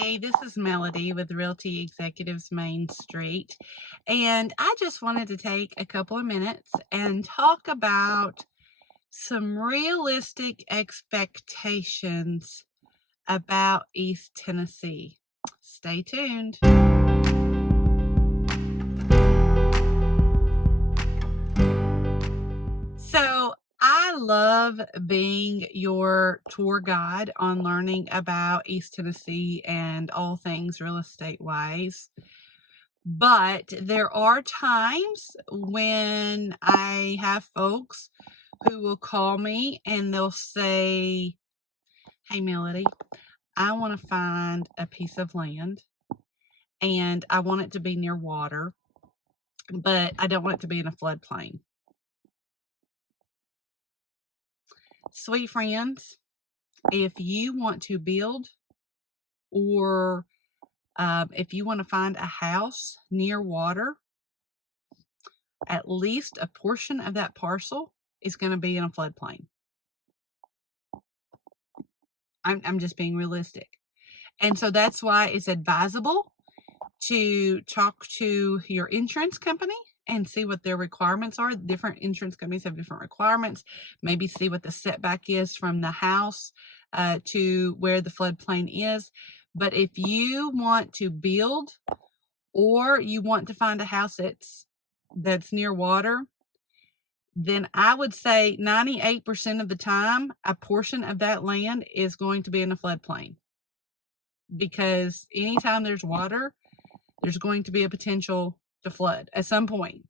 Hey, this is Melody with Realty Executives Main Street, and I just wanted to take a couple of minutes and talk about some realistic expectations about East Tennessee. Stay tuned. So, I love being your tour guide on learning about East Tennessee and all things real estate wise. But there are times when I have folks who will call me and they'll say, "Hey, Melody, I want to find a piece of land and I want it to be near water, but I don't want it to be in a floodplain." Sweet friends, if you want to build or if you want to find a house near water, at least a portion of that parcel is going to be in a floodplain. I'm just being realistic. And so that's why it's advisable to talk to your insurance company and see what their requirements are. Different insurance companies have different requirements. Maybe see what the setback is from the house to where the floodplain is. But if you want to build or you want to find a house that's near water, then I would say 98% of the time, a portion of that land is going to be in a floodplain. Because anytime there's water, there's going to be a potential to flood at some point.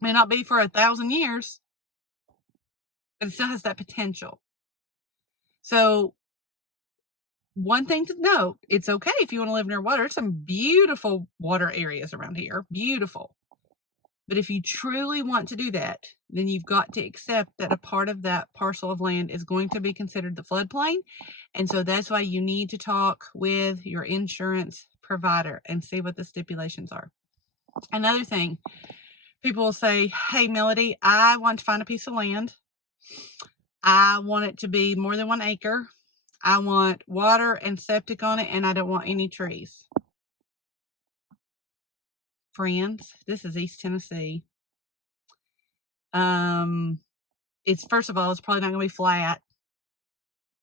May not be for 1,000 years, but it still has that potential. So one thing to note, it's okay if you want to live near water. There's some beautiful water areas around here, beautiful. But if you truly want to do that, then you've got to accept that a part of that parcel of land is going to be considered the floodplain. And so that's why you need to talk with your insurance provider and see what the stipulations are. Another thing, people will say, "Hey, Melody, I want to find a piece of land. I want it to be more than 1 acre. I want water and septic on it, and I don't want any trees." Friends, this is East Tennessee. It's first of all, it's probably not going to be flat.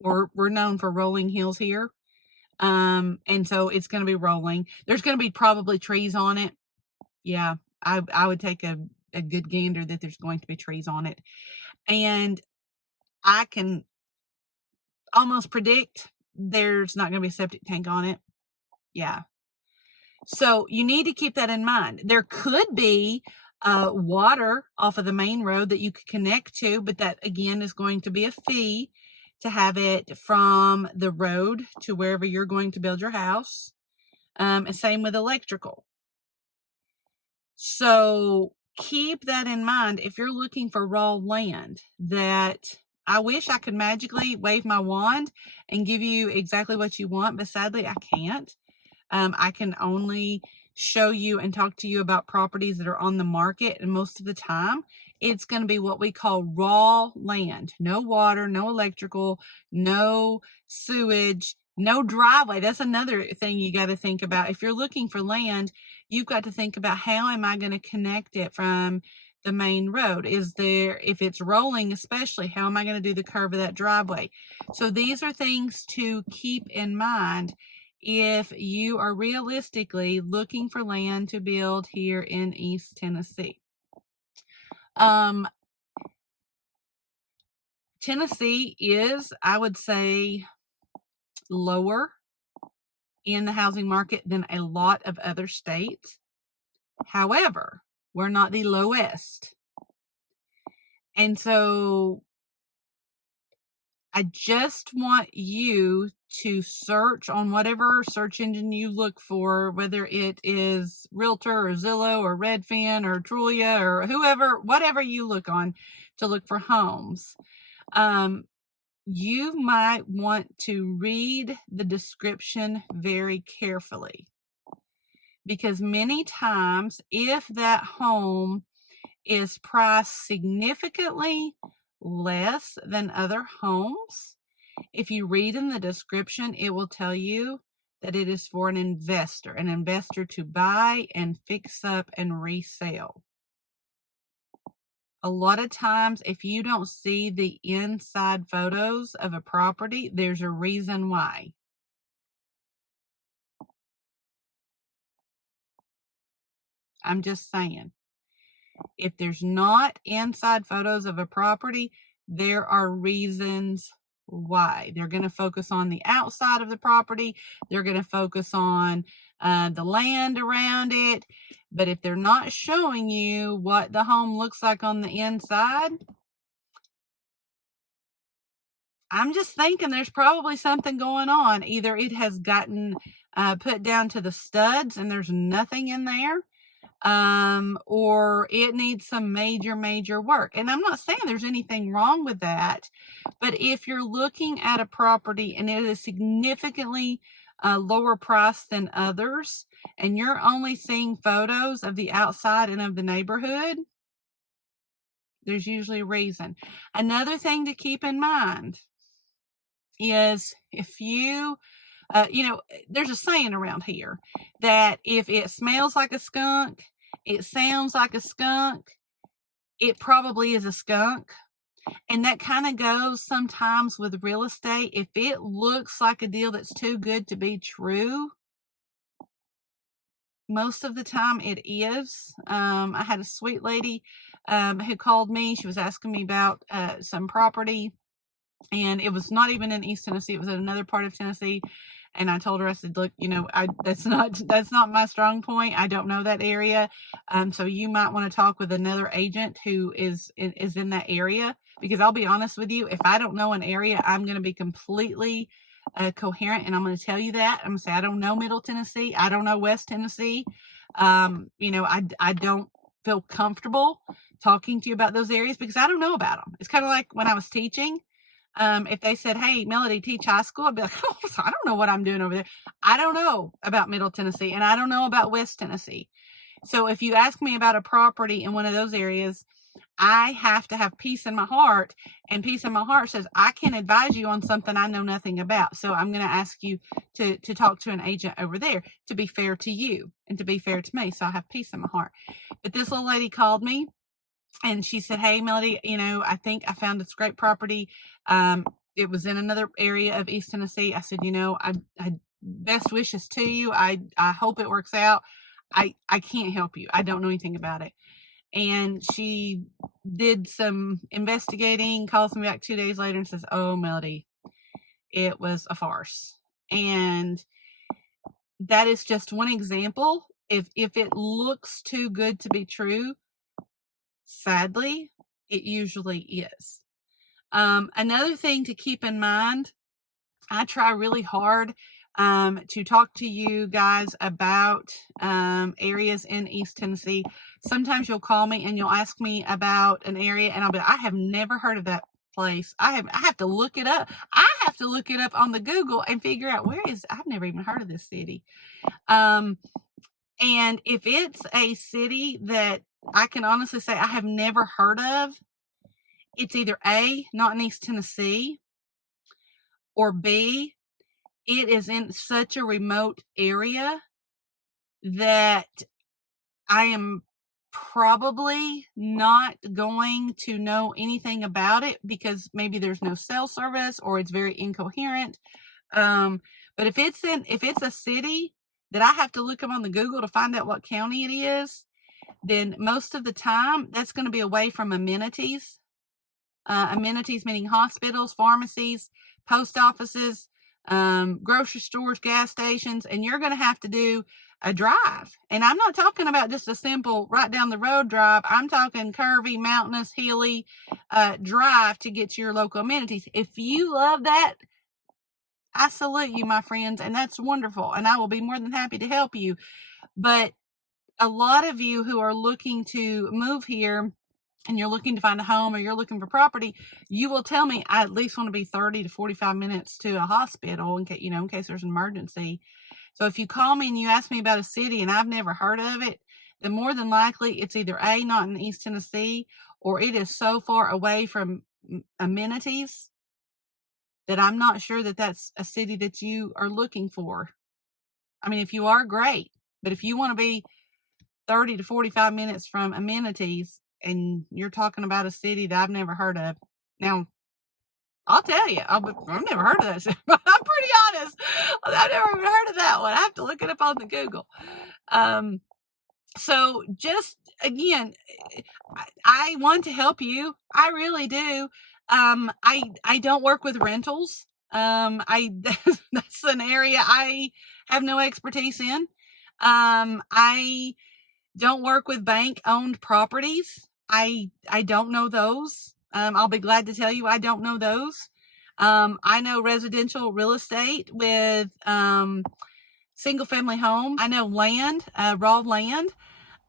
We're known for rolling hills here. And so it's going to be rolling. There's going to be probably trees on it. Yeah, I would take a good gander that there's going to be trees on it. And I can almost predict there's not going to be a septic tank on it. Yeah. So you need to keep that in mind. There could be water off of the main road that you could connect to, but that again is going to be a fee to have it from the road to wherever you're going to build your house. And same with electrical. So keep that in mind if you're looking for raw land. That I wish I could magically wave my wand and give you exactly what you want, but sadly I can't. I can only show you and talk to you about properties that are on the market, and most of the time it's going to be what we call raw land. No water, no electrical, no sewage, no driveway. That's another thing you got to think about. If you're looking for land, you've got to think about, how am I going to connect it from the main road? If it's rolling especially, how am I going to do the curve of that driveway? So these are things to keep in mind if you are realistically looking for land to build here in East Tennessee. Tennessee is, I would say, lower in the housing market than a lot of other states. However, we're not the lowest. And so I just want you to search on whatever search engine you look for, whether it is Realtor or Zillow or Redfin or Trulia or whoever, whatever you look on to look for homes. You might want to read the description very carefully, because many times if that home is priced significantly less than other homes, if you read in the description, it will tell you that it is for an investor to buy and fix up and resell. A lot of times, if you don't see the inside photos of a property, there's a reason why. I'm just saying. If there's not inside photos of a property, there are reasons why. They're going to focus on the outside of the property. They're going to focus on the land around it. But if they're not showing you what the home looks like on the inside, I'm just thinking there's probably something going on. Either it has gotten put down to the studs and there's nothing in there, or it needs some major work. And I'm not saying there's anything wrong with that, but if you're looking at a property and it is significantly lower price than others, and you're only seeing photos of the outside and of the neighborhood, there's usually a reason. Another thing to keep in mind is if you there's a saying around here that if it smells like a skunk, it sounds like a skunk, it probably is a skunk. And that kind of goes sometimes with real estate. If it looks like a deal that's too good to be true, most of the time it is. I had a sweet lady who called me. She was asking me about some property, and it was not even in East Tennessee. It was in another part of Tennessee. And I told her, I said, look, that's not my strong point. I don't know that area. So you might want to talk with another agent who is in that area, because I'll be honest with you, if I don't know an area, I'm going to be completely coherent. And I'm going to tell you that. I'm going to say, I don't know Middle Tennessee. I don't know West Tennessee. I don't feel comfortable talking to you about those areas because I don't know about them. It's kind of like when I was teaching. If they said, hey, Melody, teach high school, I'd be like, oh, I don't know what I'm doing over there. I don't know about Middle Tennessee, and I don't know about West Tennessee. So if you ask me about a property in one of those areas, I have to have peace in my heart, and peace in my heart says I can advise you on something I know nothing about. So I'm going to ask you to talk to an agent over there to be fair to you and to be fair to me. So I have peace in my heart. But this little lady called me, and she said, hey, Melody, I think I found this great property. It was in another area of East Tennessee. I said, I best wishes to you. I hope it works out. I can't help you. I don't know anything about it. And she did some investigating, calls me back 2 days later and says, oh, Melody, it was a farce. And that is just one example. If it looks too good to be true, sadly, it usually is. Another thing to keep in mind, I try really hard to talk to you guys about areas in East Tennessee. Sometimes you'll call me and you'll ask me about an area, and I'll be, I have never heard of that place. I have to look it up. I have to look it up on the Google and figure out I've never even heard of this city. And if it's a city that I can honestly say I have never heard of, it's either A, not in East Tennessee, or B, it is in such a remote area that I am probably not going to know anything about it because maybe there's no cell service or it's very incoherent. But if it's a city that I have to look up on the Google to find out what county it is, then most of the time that's going to be away from amenities. Amenities meaning hospitals, pharmacies, post offices, grocery stores, gas stations, and you're going to have to do a drive. And I'm not talking about just a simple right down the road drive. I'm talking curvy, mountainous, hilly drive to get to your local amenities. If you love that, I salute you, my friends, and that's wonderful. And I will be more than happy to help you. But a lot of you who are looking to move here and you're looking to find a home or you're looking for property, you will tell me I at least want to be 30 to 45 minutes to a hospital in case there's an emergency. So if you call me and you ask me about a city and I've never heard of it, then more than likely it's either A, not in East Tennessee, or it is so far away from amenities that I'm not sure that that's a city that you are looking for. I mean, if you are, great. But if you want to be 30 to 45 minutes from amenities and you're talking about a city that I've never heard of, now, I'll tell you, I've never heard of that shit. I'm pretty honest. I've never even heard of that one. I have to look it up on the Google. So just, again, I want to help you. I really do. I don't work with rentals. That's an area I have no expertise in. I don't work with bank-owned properties. I don't know those. I'll be glad to tell you I don't know those. I know residential real estate with single-family homes. I know land, raw land.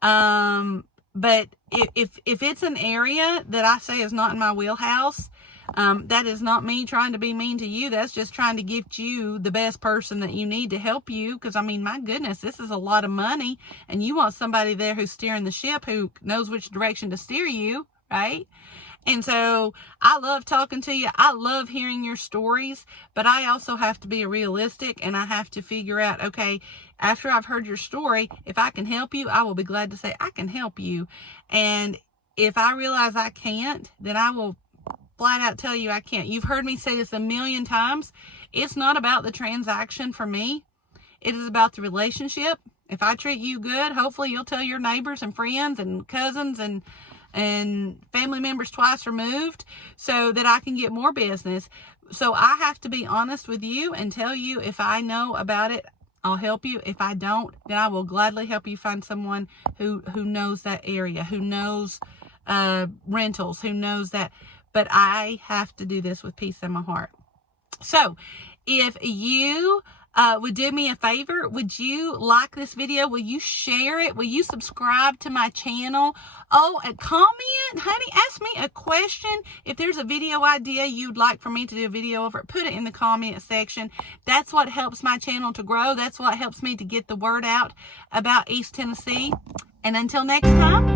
But if it's an area that I say is not in my wheelhouse, that is not me trying to be mean to you. That's just trying to get you the best person that you need to help you. Because, I mean, my goodness, this is a lot of money. And you want somebody there who's steering the ship, who knows which direction to steer you, right? And so I love talking to you. I love hearing your stories, but I also have to be realistic, and I have to figure out, okay, after I've heard your story, if I can help you, I will be glad to say I can help you. And if I realize I can't, then I will flat out tell you I can't. You've heard me say this a million times. It's not about the transaction for me. It is about the relationship. If I treat you good, hopefully you'll tell your neighbors and friends and cousins and family members twice removed, so that I can get more business. So I have to be honest with you and tell you, if I know about it, I'll help you. If I don't, then I will gladly help you find someone who knows that area, who knows rentals, who knows that. But I have to do this with peace in my heart. So if you would do me a favor, would you like this video? Will you share it? Will you subscribe to my channel? Oh, and comment, honey, ask me a question. If there's a video idea you'd like for me to do a video over it, put it in the comment section. That's what helps my channel to grow. That's what helps me to get the word out about East Tennessee. And until next time,